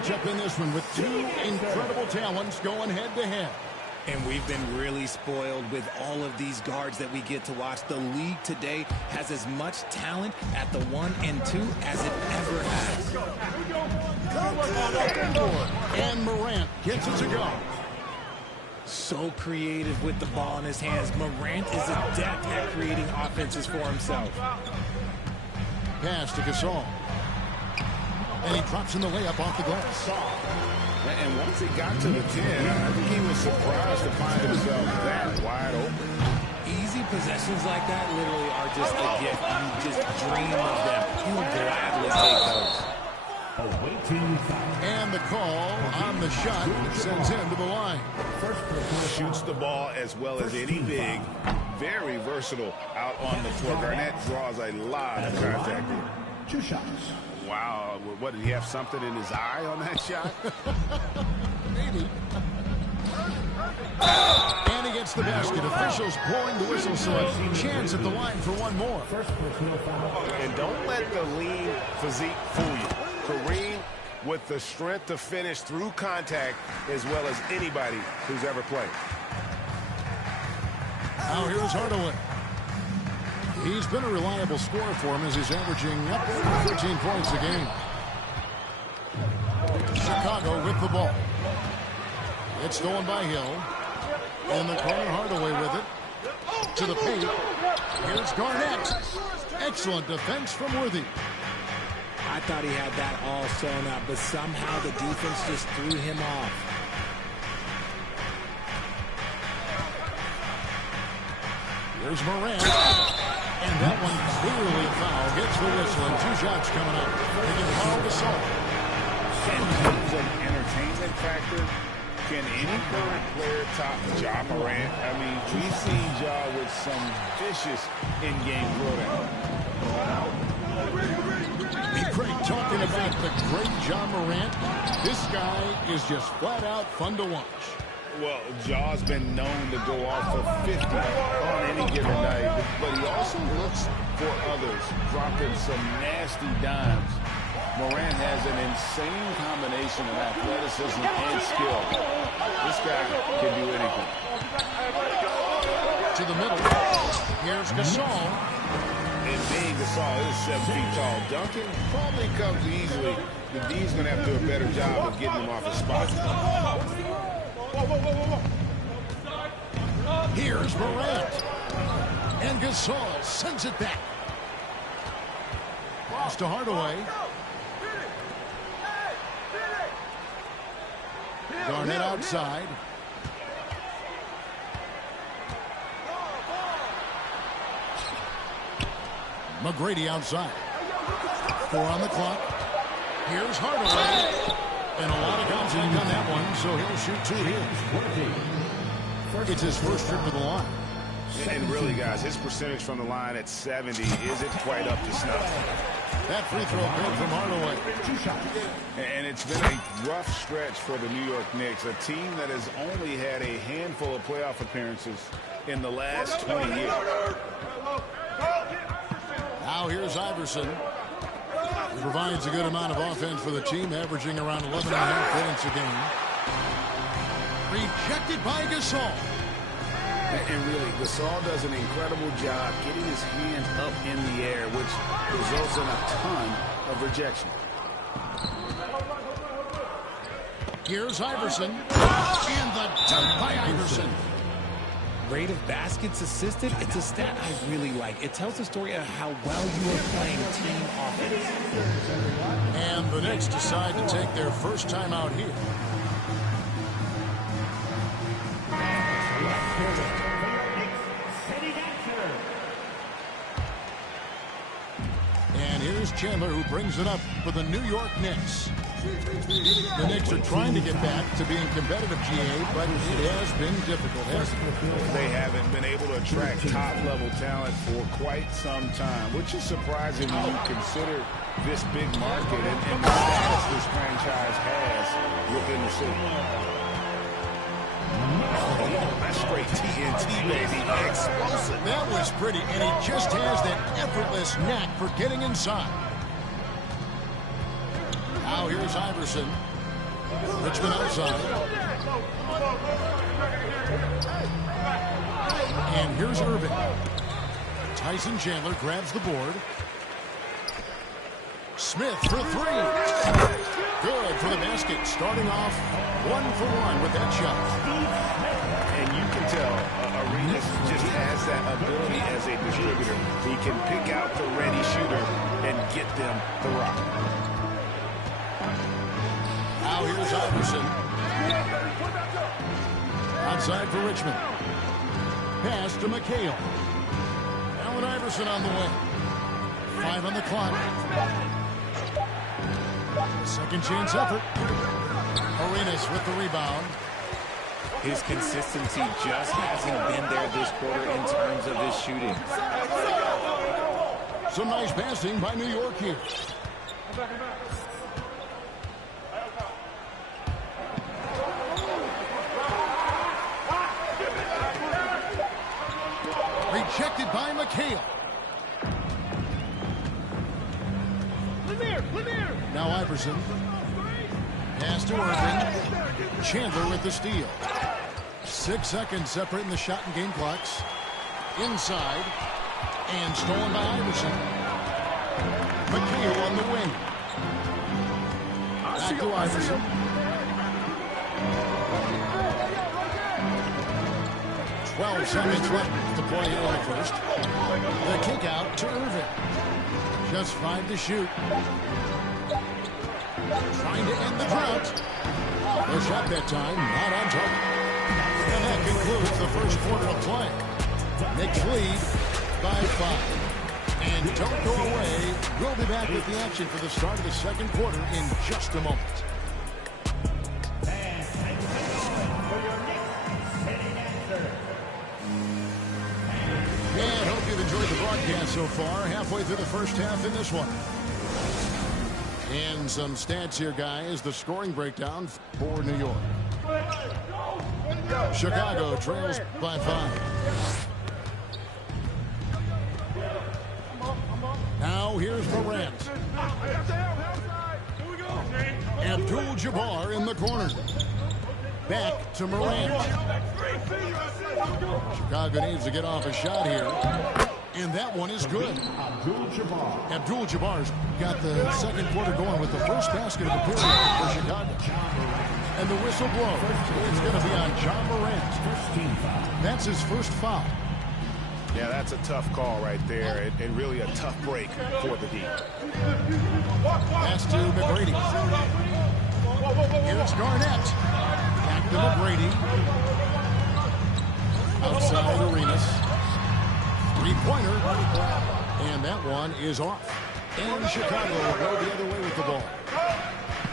matchup in this one with two incredible talents going head-to-head. And we've been really spoiled with all of these guards that we get to watch. The league today has as much talent at the 1 and 2 as it ever has. And Morant gets it to go. So creative with the ball in his hands. Morant is adept at creating offenses for himself. Pass to Gasol. And he drops in the layup off the glass. And once he got to the 10, I think he was surprised to find himself that wide open. Easy possessions like that literally are just a gift. You just dream of them. You will gladly take those. And the call on the shot sends him to the line. Shoots the ball as well as any big. Very versatile out on the floor. Garnett draws a lot of contact here. 2 shots. Wow, what, did he have something in his eye on that shot? Maybe. And he gets the basket. Officials blowing the whistle, so a chance at the line for one more. And don't let the lean physique fool you. Kareem with the strength to finish through contact as well as anybody who's ever played. Now here's Hardaway. He's been a reliable scorer for him as he's averaging up over 13 points a game. Chicago with the ball. It's stolen by Hill. In the corner, Hardaway with it. To the paint. Here's Garnett. Excellent defense from Worthy. I thought he had that all sewn up, but somehow the defense just threw him off. Here's Morant. And that one clearly a foul. Gets the whistle and 2 shots coming up. They can foul the salt. In terms of entertainment factor, can any current player top Ja Morant? I mean, we've seen Ja with some vicious in-game throwdown. Hey, Craig, talking about the great Ja Morant, this guy is just flat out fun to watch. Well, Ja's been known to go off for 50 on any given night, but he also looks for others, dropping some nasty dimes. Morant has an insane combination of athleticism and skill. This guy can do anything. To the middle. Here's Gasol. And being Gasol is 7 feet tall. Duncan probably comes easily. The D's going to have to do a better job of getting him off his spot. Here's Morant. And Gasol sends it back. Cross to Hardaway. Garnett outside. McGrady outside. 4 on the clock. Here's Hardaway. And a lot of contact on that one, so he'll shoot 2 here. It's his first trip to the line. And really, guys, his percentage from the line at 70 isn't quite up to snuff. That free throw good from Hardaway. 2 shots. And it's been a rough stretch for the New York Knicks, a team that has only had a handful of playoff appearances in the last 20 years. Now here's Iverson. He provides a good amount of offense for the team, averaging around 11.5 points a game. Rejected by Gasol. And really, Gasol does an incredible job getting his hands up in the air, which results in a ton of rejection. Here's Iverson. And the dunk by Iverson. Rate of baskets assisted, it's a stat I really like. It tells the story of how well you are playing team offense. And the Knicks decide to take their first time out here. And here's Chandler, who brings it up for the New York Knicks. The Knicks are trying to get back to being competitive, GA, but it has been difficult, hasn't it? They haven't been able to attract top-level talent for quite some time, which is surprising when you consider this big market and the status this franchise has within the city. Oh, that's straight TNT, baby. Explosive. That was pretty, and he just has that effortless knack for getting inside. Now here's Iverson. Richmond outside. And here's Irving. Tyson Chandler grabs the board. Smith for three. Good for the basket. Starting off 1 for 1 with that shot. And you can tell Arenas just has that ability as a distributor. He can pick out the ready shooter and get them the rock. Now here's Iverson. Outside for Richmond. Pass to McHale. Allen Iverson on the way. 5 on the clock. Second chance effort. Arenas with the rebound. His consistency just hasn't been there this quarter in terms of his shooting. Some nice passing by New York here. Rejected by McHale. Now Iverson. Pass to Irving. Chandler with the steal. 6 seconds separating the shot and game clocks. Inside. And stolen by Iverson. McHale on the wing. Back to Iverson. 12 seconds left to play here in the first. The kick out to Irving. Just 5 to shoot. Trying to end the drought. The shot that time, not on target. And that concludes the first quarter of play. Knicks lead by 5. And don't go away. We'll be back with the action for the start of the second quarter in just a moment. And hope you've enjoyed the broadcast so far. Halfway through the first half in this one. And some stats here, guys. The scoring breakdown for New York. Chicago trails by 5. Now here's Morant. Abdul-Jabbar in the corner. Back to Morant. Chicago needs to get off a shot here. And that one is good. Abdul-Jabbar's got the second quarter going with the first basket of the period for Chicago. And the whistle blows. It's going to be on John Morant. That's his first foul. Yeah, that's a tough call right there, and really a tough break for the D. Pass to McGrady. Here's Garnett. Back to McGrady. Outside Arenas. Three-pointer. And that one is off. And Chicago will go the other way with the ball.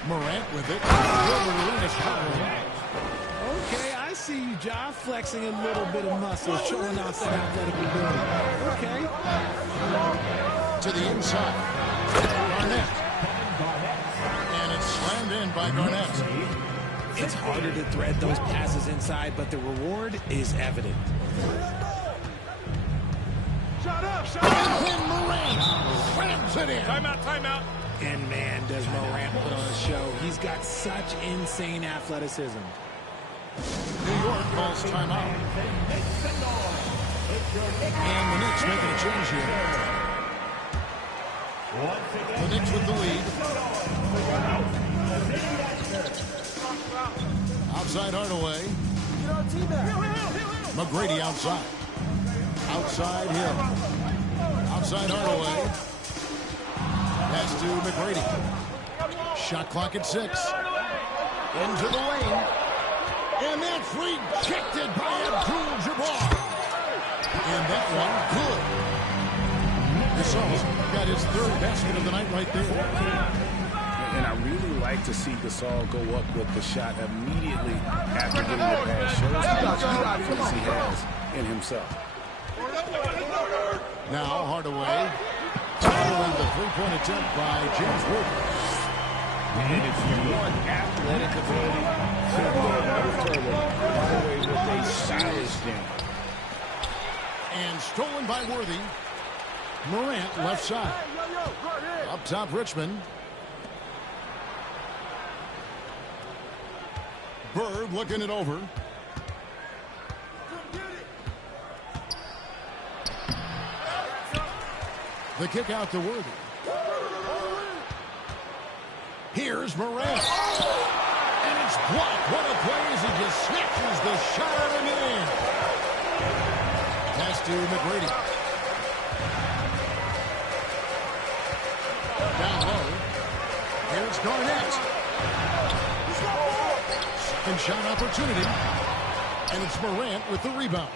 Morant with it. Arenas covering. Okay, I see you, Ja, flexing a little bit of muscle, showing off that athletic ability. Okay. To the inside. Garnett. And it's slammed in by Garnett. It's harder to thread those passes inside, but the reward is evident. And then Morant slams it in. Timeout. And man, does Morant put on a show. He's got such insane athleticism. New York calls timeout. And the Knicks making a change here. The Knicks with the lead. Outside Hardaway. McGrady outside. Outside Hill. Outside Hardaway. Pass to McGrady. Shot clock at 6. Into the lane. And that's rejected by Abdul-Jabbar. And that one good. Gasol's got his third basket of the night right there. And I really like to see Gasol go up with the shot immediately after getting the pass. Shows how much confidence he has in himself. Now Hardaway. Following the three-point attempt by James Wood. And if you want athletic ability, Hardaway with a stylish game. And stolen by Worthy. Morant left side. Up top Richmond. Bird looking it over. The kick out to Worthy. Here's Morant. And it's blocked. What a play as he just snatches the shot out of mid. Pass to McGrady. Down low. Here's Garnett. Second shot opportunity. And it's Morant with the rebound.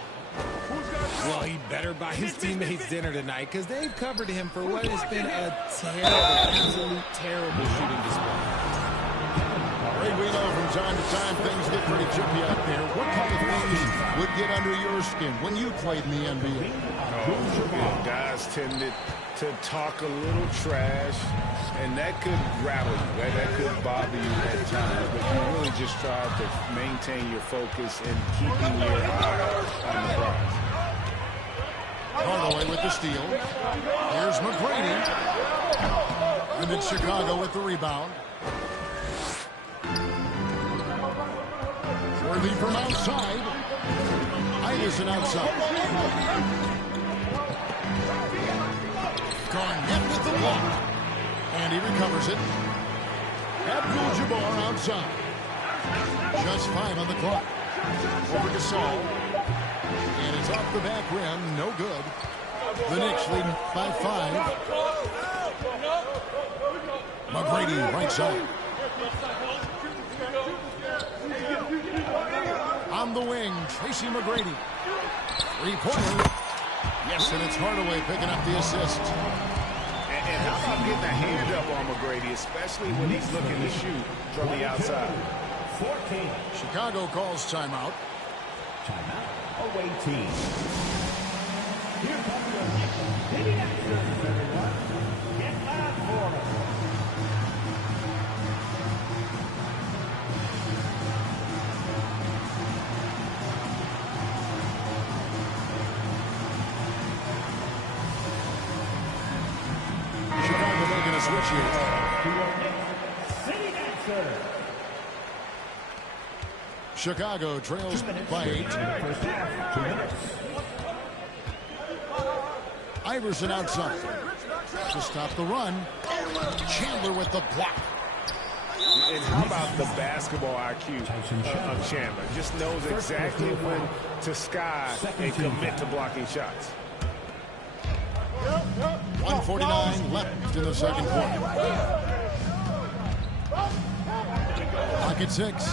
Well, he better buy his teammates dinner tonight because they've covered him for what has been a terrible, absolute terrible shooting display. Ray, we know from time to time things get pretty chippy out there. What kind of things would get under your skin when you played in the NBA? Guys tended to talk a little trash, and that could rattle you. That could bother you at times, but you really just try to maintain your focus and keeping your eye on the prize. Hardaway with the steal. Here's McGrady. And it's Chicago with the rebound. Worthy from outside. Iverson outside. Garnett with the block. And he recovers it. Abdul-Jabbar outside. Just 5 on the clock. Over to Saul. And it's off the back rim. No good. The Knicks lead by 5. McGrady right side. On the wing, Tracy McGrady. Three-pointer. Yes, and it's Hardaway picking up the assist. And how about getting a hand up on McGrady, especially when he's looking to shoot from the outside. Chicago calls timeout. Timeout. Away team. Here comes your leading actors, everyone. Get loud for them. Chicago making a switch here. City dancer. Chicago trails by 8. First half, 2 minutes. Iverson outside to stop the run. Chandler with the block. And how about the basketball IQ of Chandler? Just knows exactly when to sky and commit to blocking shots. 1:49 left in the second quarter. Clock at 6.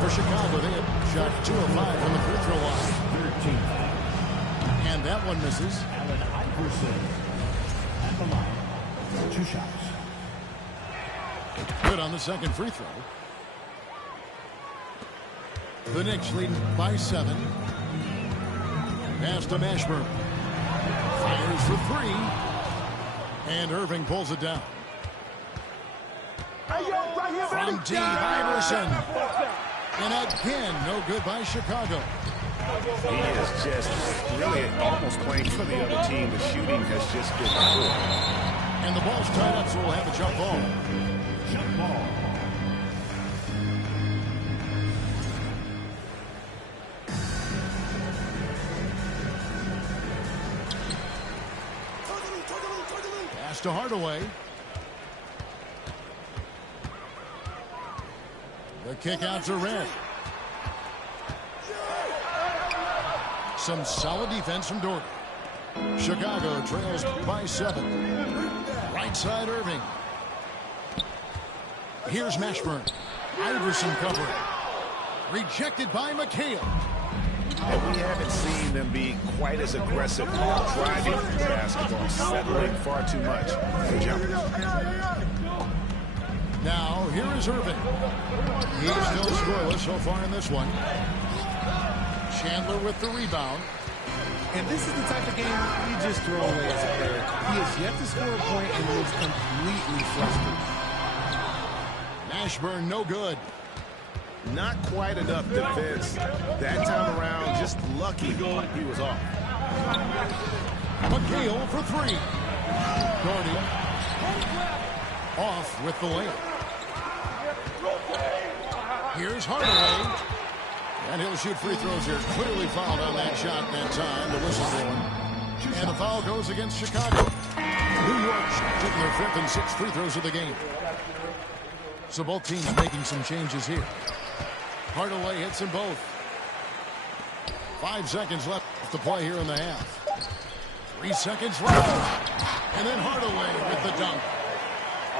For Chicago, they had shot 2 of 5 from the free throw line. And that one misses. Allen Iverson at the line. 2 shots. Good on the second free throw. The Knicks lead by 7. Pass to Mashburn. Fires for 3. And Irving pulls it down. From deep, Iverson. And again, no good by Chicago. He is just really almost playing for the other team. The shooting has just been poor. And the ball's tied up, so we'll have a jump ball. Jump ball. Pass to Hardaway. The kick out to Red. Some solid defense from Doherty. Chicago trails by 7. Right side Irving. Here's Mashburn. Iverson covering. Rejected by McHale. And we haven't seen them be quite as aggressive driving the basketball, settling far too much for jumpers. Now, here is Irving. He's still scoreless so far in this one. Chandler with the rebound. And this is the type of game you just throw away as a player. He has yet to score a point and looks completely flustered. Mashburn, no good. Not quite enough defense. That time around, just lucky he was off. McHale for 3. Doherty Off with the layup. Here's Hardaway. And he'll shoot free throws here. Clearly fouled on that shot that time. The whistle blowing. And the foul goes against Chicago. New York shooting their 5th and 6th free throws of the game. So both teams making some changes here. Hardaway hits them both. 5 seconds left to play here in the half. 3 seconds left. And then Hardaway with the dunk.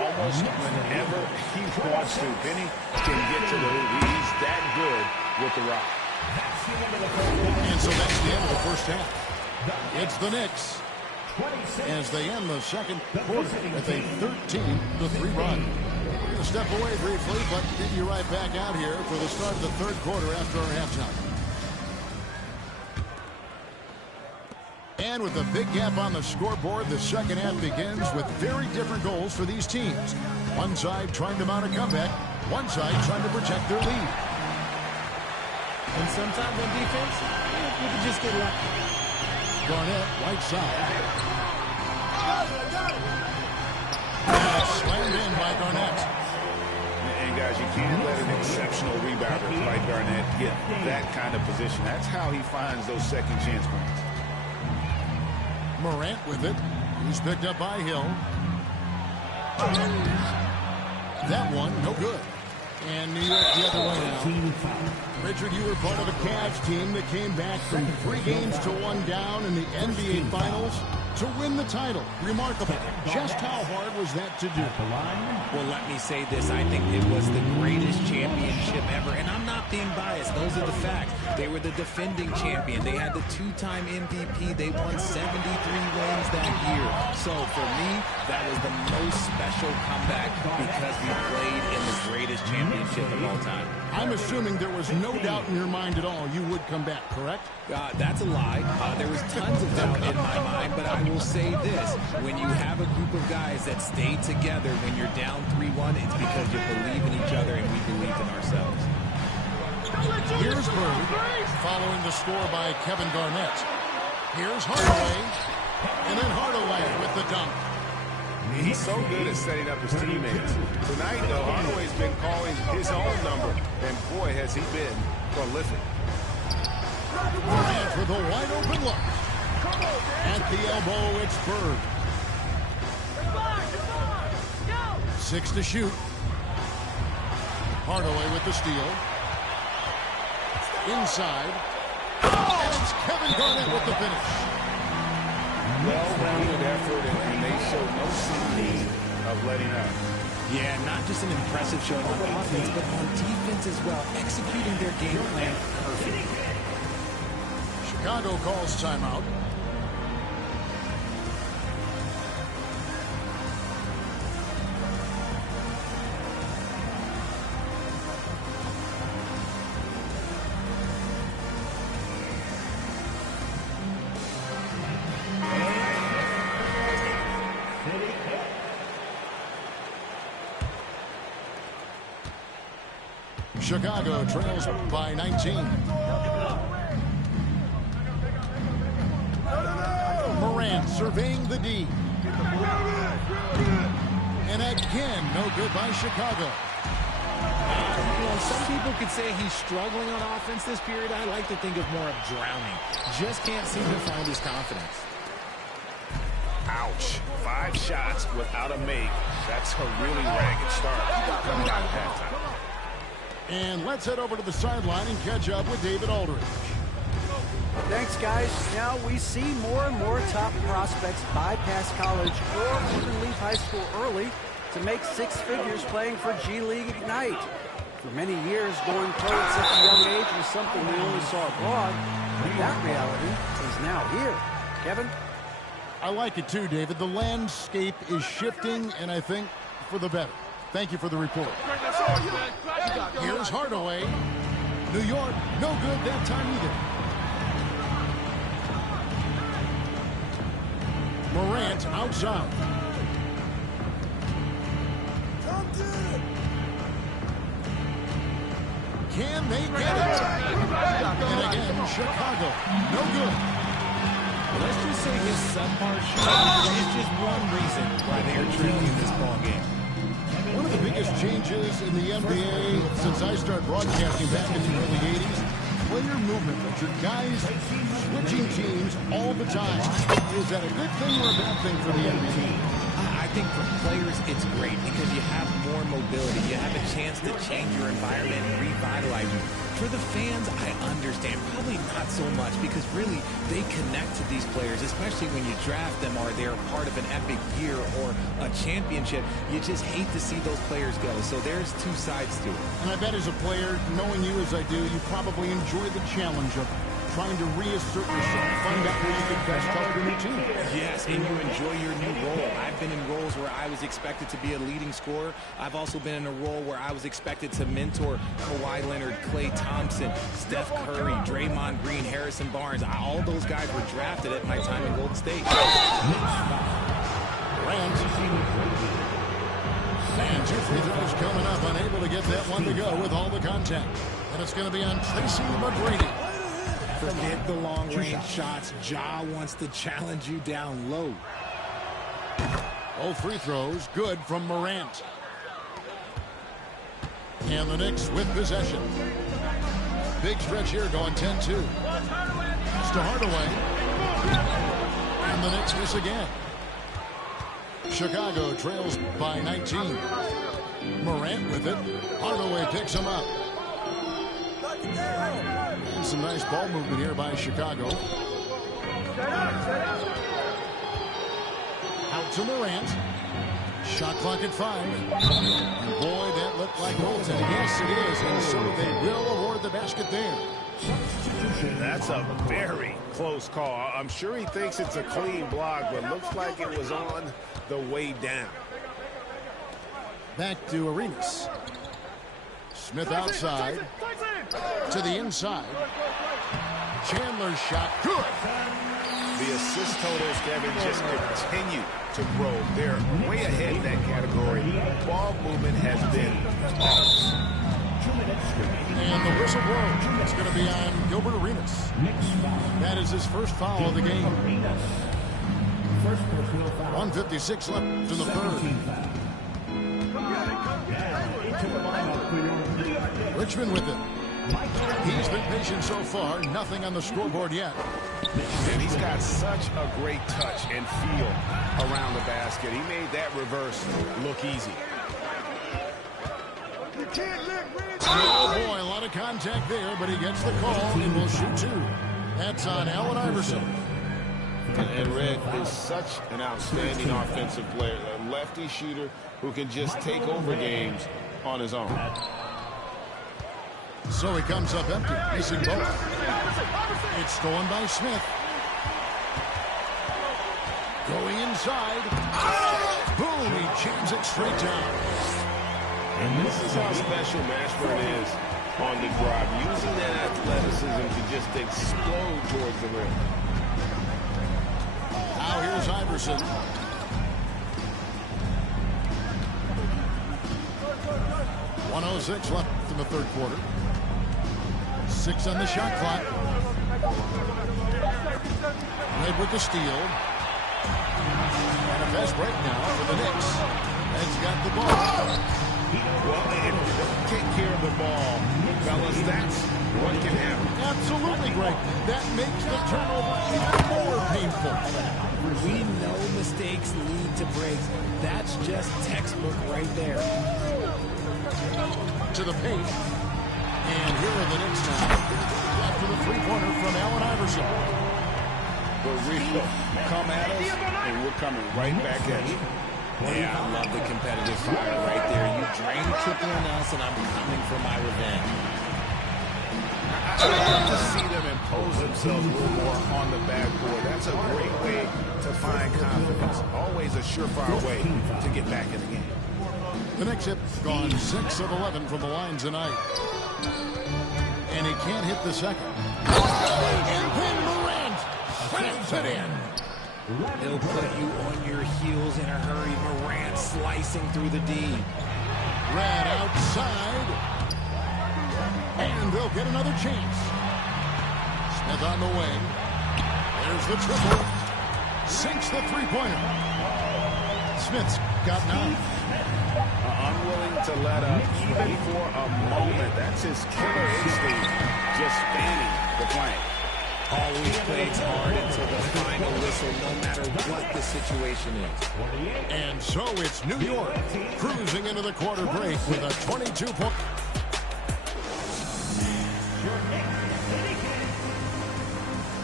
Almost whenever he wants to. Benny can get to the hoop. He's that good with the rock. And so that's the end of the first half. It's the Knicks as they end the second quarter with a 13-3 run. We're going to step away briefly, but get you right back out here for the start of the third quarter after our halftime. And with a big gap on the scoreboard, the second half begins with very different goals for these teams. One side trying to mount a comeback, one side trying to protect their lead. And sometimes on defense, you can just get lucky. Garnett, right side. Slammed in by Garnett. And guys, you can't let an exceptional rebounder like Garnett get that kind of position. That's how he finds those second chance points. Morant with it. He's picked up by Hill. That one, no good. And New York the other way now. Richard, you were part of a Cavs team that came back from 3 games to 1 down in the NBA Finals to win the title. Remarkable. Just how hard was that to do? Well, let me say this. I think it was the greatest championship ever. And I'm not being biased. Those are the facts. They were the defending champion. They had the 2-time MVP. They won 73 wins that year. So for me, that was the most special comeback because we played in the greatest championship of all time. I'm assuming there was no doubt in your mind at all you would come back, correct? That's a lie. There was tons of doubt in my mind, but I will say this. When you have a group of guys that stay together when you're down 3-1, it's because you believe in each other and we believed in ourselves. Here's Bird, following the score by Kevin Garnett. Here's Hardaway, and then Hardaway with the dunk. He's so good at setting up his teammates. Tonight, though, Hardaway's been calling his own number, and boy, has he been prolific. Morant with a wide-open look. At the elbow, it's Bird. 6 to shoot. Hardaway with the steal. Inside. And it's Kevin Garnett with the finish. Well-rounded effort, and they show no signs of letting up. Yeah, not just an impressive showing on offense, but on defense as well, executing their game plan perfectly. Chicago calls timeout. Chicago trails by 19. Morant surveying the D. And again, no good by Chicago. You know, some people could say he's struggling on offense this period. I like to think of more of drowning. Just can't seem to find his confidence. Ouch. 5 shots without a make. That's a really ragged start coming out of halftime. And let's head over to the sideline and catch up with David Aldridge. Thanks, guys. Now we see more and more top prospects bypass college or even leave high school early to make 6 figures playing for G League Ignite. For many years, going pro at such a young age was something we only saw abroad, but that reality is now here. Kevin? I like it too, David. The landscape is shifting, and I think for the better. Thank you for the report. Here's Hardaway. New York, no good that time either. Morant outside. Can they get it? And again, Chicago, no good. Let's just say his subpar shot is just one reason why they are trailing in this ball game. One of the biggest changes in the NBA since I started broadcasting back in the early 80s, player movement. That's your guys switching teams all the time. Is that a good thing or a bad thing for the NBA? I think for players, it's great because you have more mobility. You have a chance to change your environment and revitalize it. For the fans, I understand. Probably not so much because really they connect to these players, especially when you draft them or they're part of an epic year or a championship. You just hate to see those players go. So there's two sides to it. And I bet as a player, knowing you as I do, you probably enjoy the challenge of trying to reassert yourself, find out where you can best help your new team. Yes, and you enjoy your new role. I've been in roles where I was expected to be a leading scorer. I've also been in a role where I was expected to mentor Kawhi Leonard, Klay Thompson, Steph Curry, Draymond Green, Harrison Barnes. All those guys were drafted at my time in Golden State. Rand. And two free throws coming up, unable to get that one to go with all the contact. And it's going to be on Tracy McGrady. Forget the long-range shots. Ja wants to challenge you down low. All free throws good from Morant. And the Knicks with possession. Big stretch here going 10-2. It's to Hardaway. And the Knicks miss again. Chicago trails by 19. Morant with it. Hardaway picks him up. And some nice ball movement here by Chicago. Out to Morant. Shot clock at 5. And boy, that looked like goaltending. Yes, it is. And so they will award the basket there. That's a very close call. I'm sure he thinks it's a clean block, but looks like it was on the way down. Back to Arenas. Smith outside. To the inside. Chandler's shot. Good. The assist totals, Kevin, just continue to grow. They're way ahead in that category. Ball movement has been flawless. And the whistle blows. It's going to be on Gilbert Arenas. That is his first foul of the game. 1:56 left in the third. Richmond with it. He's been patient so far. Nothing on the scoreboard yet. And he's got such a great touch and feel around the basket. He made that reverse look easy. Oh, boy, a lot of contact there, but he gets the call and will shoot two. That's on Allen Iverson. And Red is such an outstanding offensive player, a lefty shooter who can just take over games on his own. So he comes up empty, missing both. It's stolen by Smith. Going inside. Boom, he jams it straight down. And this is how special Mashburn is on the drive, using that athleticism to just explode towards the rim. Now here's Iverson. .106 left in the third quarter. 6 on the shot clock. Red with the steal. And a fast break now for the Knicks. Red's got the ball. Well, if you don't take care of the ball, fellas, that's what can happen. Absolutely, Greg. That makes the turnover even more painful. We know mistakes lead to breaks. That's just textbook right there. To the paint. And here are the Knicks now. After the three-pointer from Allen Iverson. But Rico, come at us, and we're coming right back at you. Yeah, I love the competitive fire right there. You drain a triple on us, and I'm coming for my revenge. I love to see them impose themselves a little more on the backboard. That's a great way to find confidence. Always a surefire way to get back in the game. The Knicks have gone 6 of 11 from the line tonight. And he can't hit the second. And then Morant slams it in. He'll put you on your heels in a hurry. Morant slicing through the D. Red outside. And they'll get another chance. Smith on the wing. Here's the triple. Sinks the three-pointer. Smith's got 9. Unwilling to let up even for a moment. That's his killer instinct, just fanning the flank. Always plays hard until the final whistle, no matter what the situation is. And so it's New York cruising into the quarter break with a 22-point.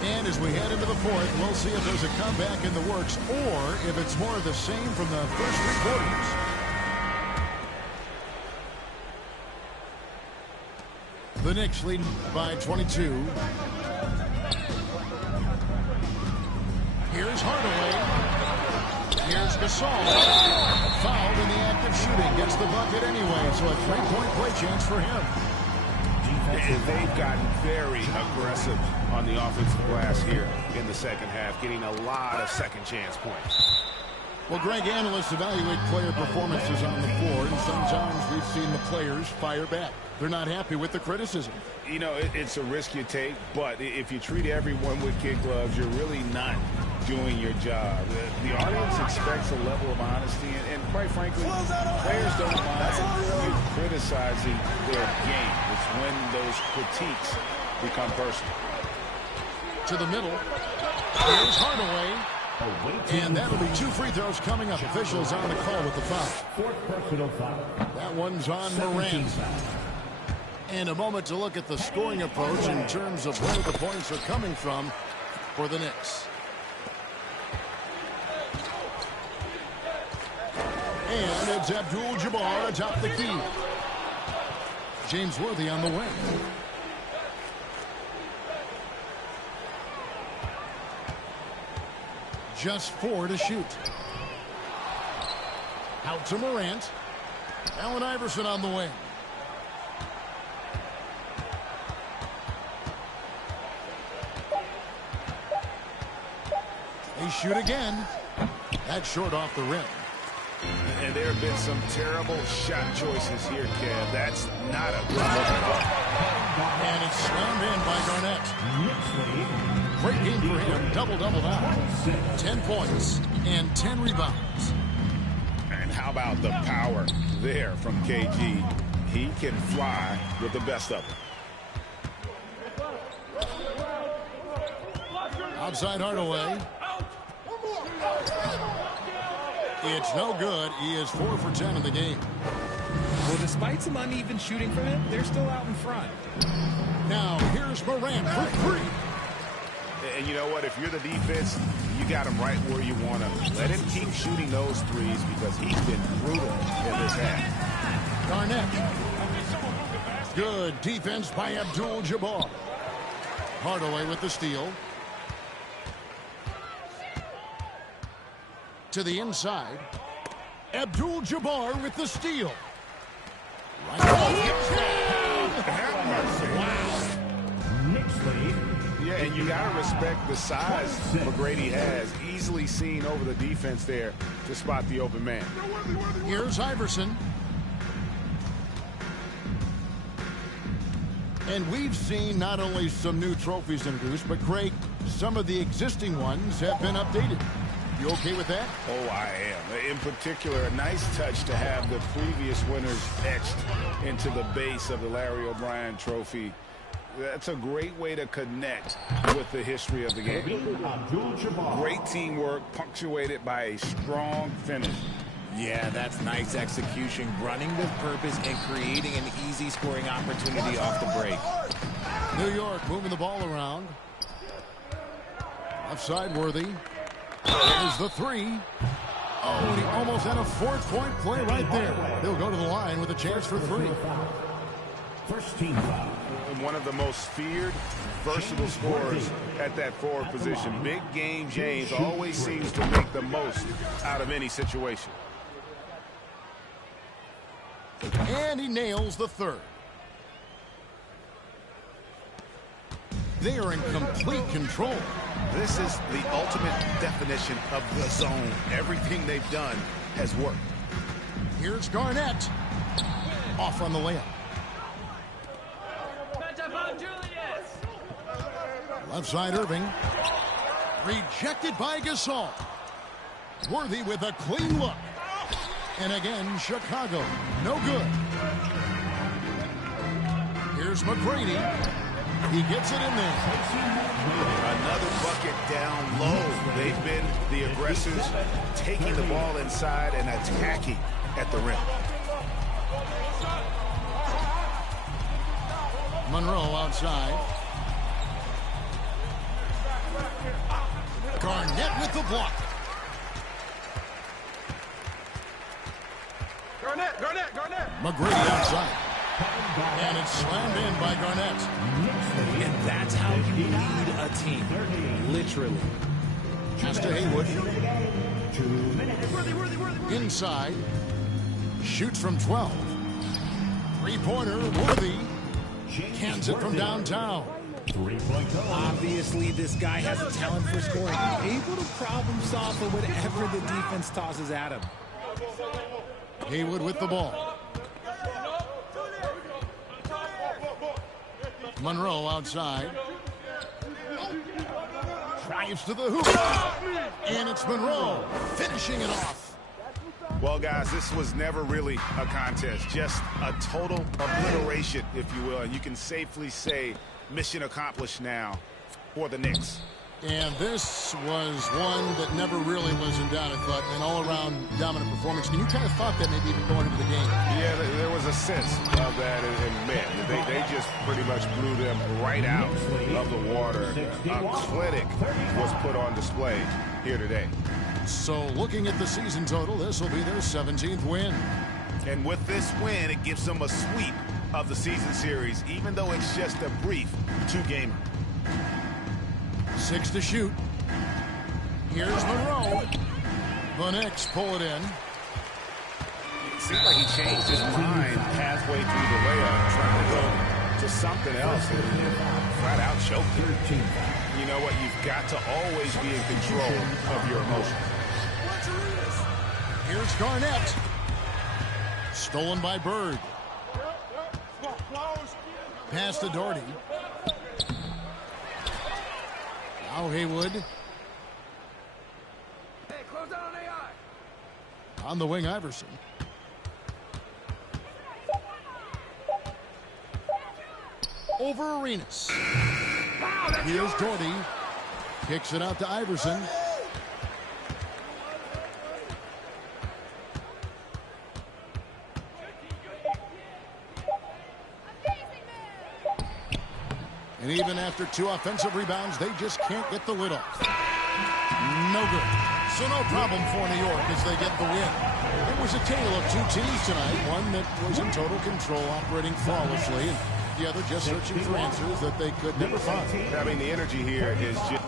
And as we head into the fourth, we'll see if there's a comeback in the works or if it's more of the same from the first 3 quarters. The Knicks lead by 22. Here's Hardaway. Here's Gasol. Fouled in the act of shooting. Gets the bucket anyway, so a 3-point play chance for him. And they've gotten very aggressive on the offensive glass here in the second half, getting a lot of second chance points. Well, Greg, analysts evaluate player performances on the floor, and sometimes we've seen the players fire back. They're not happy with the criticism. You know, it's a risk you take, but if you treat everyone with kid gloves, you're really not doing your job. The audience expects a level of honesty, and quite frankly, players don't mind you criticizing their game. It's when those critiques become personal. To the middle. Here's Hardaway. And that'll be 2 free throws coming up. Officials on the call with the foul. 4th personal foul. That one's on Morant. And a moment to look at the scoring approach in terms of where the points are coming from for the Knicks. And it's Abdul-Jabbar atop the key. James Worthy on the wing. Just 4 to shoot. Out to Morant. Allen Iverson on the wing. They shoot again. That's short off the rim. And there have been some terrible shot choices here, Kev. That's not a good look at all. And it's slammed in by Garnett. Great game for him. Double-double now. 10 points and 10 rebounds. And how about the power there from KG? He can fly with the best of them. Outside Hardaway. It's no good. He is 4 for 10 in the game. Well, despite some uneven shooting from him, they're still out in front. Now, here's Morant for 3. And you know what? If you're the defense, you got him right where you want him. Let him keep shooting those threes because he's been brutal in this half. Garnett. Good defense by Abdul-Jabbar. Hardaway with the steal. To the inside. Abdul-Jabbar with the steal. Right. Wow. Knicks lead. Yeah, and you got to respect the size McGrady has. Easily seen over the defense there to spot the open man. Here's Iverson. And we've seen not only some new trophies introduced, but Craig, some of the existing ones have been updated. You okay with that? Oh, I am. In particular, a nice touch to have the previous winners etched into the base of the Larry O'Brien trophy. That's a great way to connect with the history of the game. Great teamwork punctuated by a strong finish. Yeah, that's nice execution, running with purpose and creating an easy scoring opportunity off the break. New York moving the ball around. Left side Worthy. There's the 3. Oh, and he almost had a 4-point play right there. He'll go to the line with a chance for 3. First team foul. One of the most feared, versatile scorers at that forward position. Big game James always seems to make the most out of any situation. And he nails the 3rd. They are in complete control. This is the ultimate definition of the zone. Everything they've done has worked. Here's Garnett. Off on the layup. Left side Irving. Rejected by Gasol. Worthy with a clean look. And again, Chicago. No good. Here's McGrady. He gets it in there. Another bucket down low. They've been the aggressors, taking the ball inside and attacking at the rim. Monroe outside. Garnett with the block. Garnett. McGrady outside. And it's slammed in by Garnett. And that's how you lead a team. Literally. Pass to Haywood. Inside. Shoots from 12. Three-pointer, Worthy. Cans it from downtown. Obviously, this guy has a talent for scoring. Able to problem solve for whatever the defense tosses at him. Haywood with the ball. Monroe outside. Drives to the hoop. And it's Monroe finishing it off. Well, guys, this was never really a contest. Just a total obliteration, if you will. And you can safely say mission accomplished now for the Knicks. And this was one that never really was in doubt, I thought, an all-around dominant performance. And you kind of thought that maybe even going into the game. Yeah, there was a sense of that, and man, they just pretty much blew them right out of the water. A clinic was put on display here today. So looking at the season total, this will be their 17th win. And with this win, it gives them a sweep of the season series, even though it's just a brief two-gamer. 6 to shoot. Here's Monroe. The Knicks pull it in. It seemed like he changed his mind halfway through the layup, trying to go to something else, and flat out choked him. You know what? You've got to always be in control of your emotions. Here's Garnett. Stolen by Bird. Pass to Doherty. Now Haywood. Hey, close down on AI. On the wing, Iverson. Over Arenas. Here's Doherty. Kicks it out to Iverson. And even after 2 offensive rebounds, they just can't get the lid off. No good. So no problem for New York as they get the win. It was a tale of 2 teams tonight. One that was in total control, operating flawlessly, and the other just searching for answers that they could never find. I mean, the energy here is just